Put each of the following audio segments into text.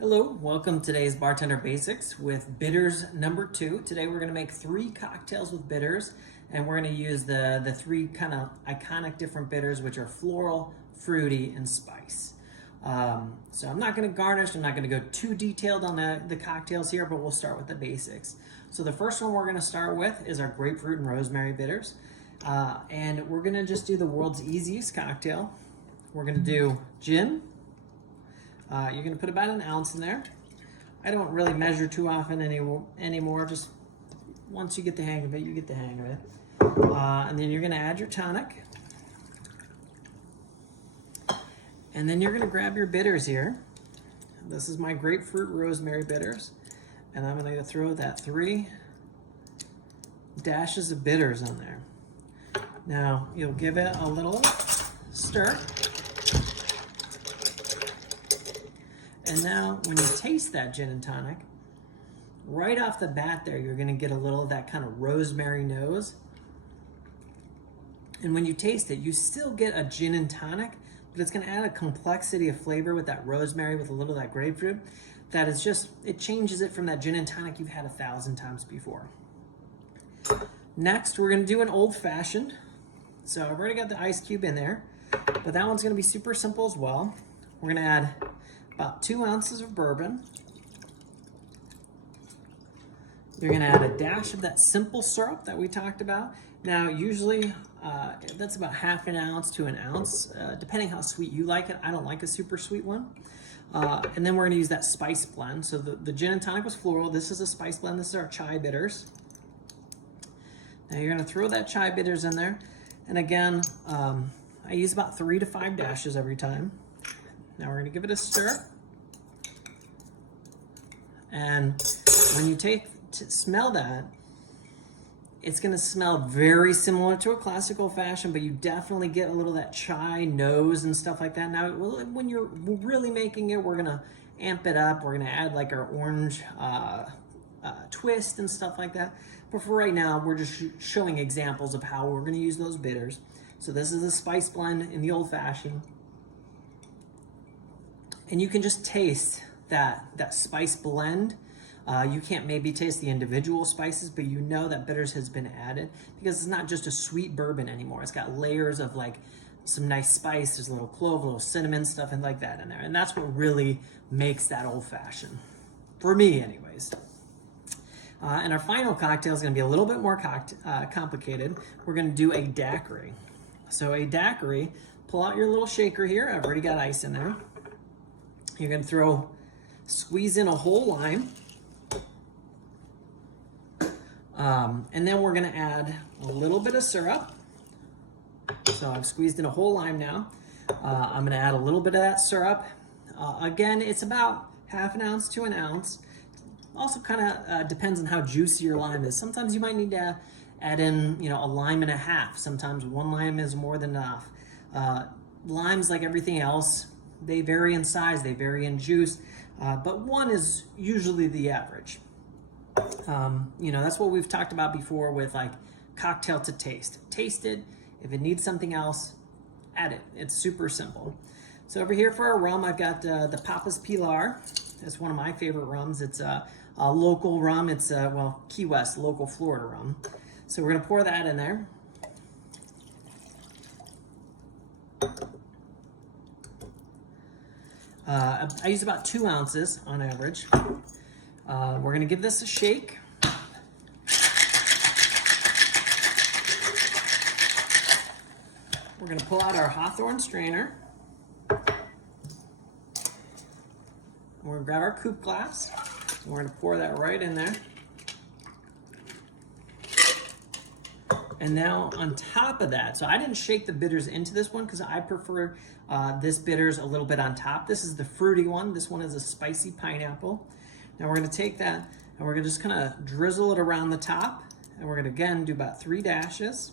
Hello, welcome to today's Bartender Basics with bitters number 2. Today we're going to make 3 cocktails with bitters, and we're going to use the 3 kind of iconic different bitters, which are floral, fruity, and spice. So I'm not going to garnish, I'm not going to go too detailed on the cocktails here, but we'll start with the basics. So the first one we're going to start with is our grapefruit and rosemary bitters. And we're going to just do the world's easiest cocktail. We're going to do gin. You're going to put about an ounce in there. I don't really measure too often anymore. Just once you get the hang of it, you get the hang of it. And then you're going to add your tonic. And then you're going to grab your bitters here. This is my grapefruit rosemary bitters. And I'm going to throw that 3 dashes of bitters on there. Now, you'll give it a little stir. And now, when you taste that gin and tonic, right off the bat there, you're gonna get a little of that kind of rosemary nose. And when you taste it, you still get a gin and tonic, but it's gonna add a complexity of flavor with that rosemary, with a little of that grapefruit, that is just, it changes it from that gin and tonic you've had 1,000 times before. Next, we're gonna do an old fashioned. So I've already got the ice cube in there, but that one's gonna be super simple as well. We're gonna add about 2 ounces of bourbon. You're gonna add a dash of that simple syrup that we talked about. Now, usually that's about half an ounce to an ounce, depending how sweet you like it. I don't like a super sweet one. And then we're gonna use that spice blend. So the gin and tonic was floral. This is a spice blend. This is our chai bitters. Now you're gonna throw that chai bitters in there. And again, I use about 3 to 5 dashes every time. Now we're gonna give it a stir. And when you smell that, it's gonna smell very similar to a classical fashion, but you definitely get a little of that chai nose and stuff like that. Now, when you're really making it, we're gonna amp it up. We're gonna add like our orange twist and stuff like that. But for right now, we're just showing examples of how we're gonna use those bitters. So this is the spice blend in the old fashioned. And you can just taste that spice blend. You can't maybe taste the individual spices, but you know that bitters has been added because it's not just a sweet bourbon anymore. It's got layers of like some nice spice. There's a little clove, a little cinnamon stuff and like that in there. And that's what really makes that old fashioned, for me anyways. And our final cocktail is gonna be a little bit more complicated. We're gonna do a daiquiri. So a daiquiri, pull out your little shaker here. I've already got ice in there. You're gonna squeeze in a whole lime. And then we're gonna add a little bit of syrup. So I've squeezed in a whole lime now. I'm gonna add a little bit of that syrup. Again, it's about half an ounce to an ounce. Also kind of depends on how juicy your lime is. Sometimes you might need to add in, a lime and a half. Sometimes 1 lime is more than enough. Limes, like everything else, they vary in size, they vary in juice, but 1 is usually the average. That's what we've talked about before with like cocktail to taste. Taste it. If it needs something else, add it. It's super simple. So over here for our rum, I've got the Papas Pilar. It's one of my favorite rums. It's a local rum. It's Key West, local Florida rum. So we're gonna pour that in there. I use about 2 ounces on average. We're gonna give this a shake. We're gonna pull out our Hawthorne strainer. We're gonna grab our coupe glass. And we're gonna pour that right in there. And now on top of that, so I didn't shake the bitters into this one because I prefer this bitters a little bit on top. This is the fruity one. This one is a spicy pineapple. Now we're gonna take that and we're gonna just kind of drizzle it around the top. And we're gonna again do about 3 dashes.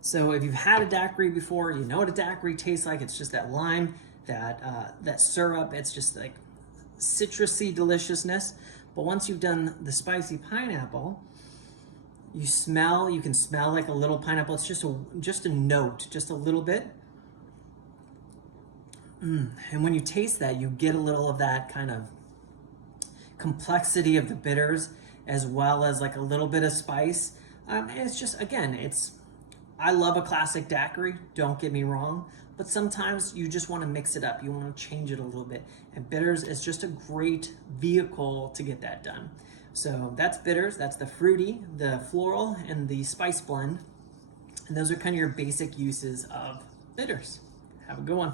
So if you've had a daiquiri before, you know what a daiquiri tastes like. It's just that lime, that syrup. It's just like citrusy deliciousness. But once you've done the spicy pineapple, you can smell like a little pineapple. It's just a note, just a little bit. And when you taste that, you get a little of that kind of complexity of the bitters, as well as like a little bit of spice. And it's just, again, I love a classic daiquiri, don't get me wrong, but sometimes you just want to mix it up. You want to change it a little bit. And bitters is just a great vehicle to get that done. So that's bitters, that's the fruity, the floral, and the spice blend. And those are kind of your basic uses of bitters. Have a good one.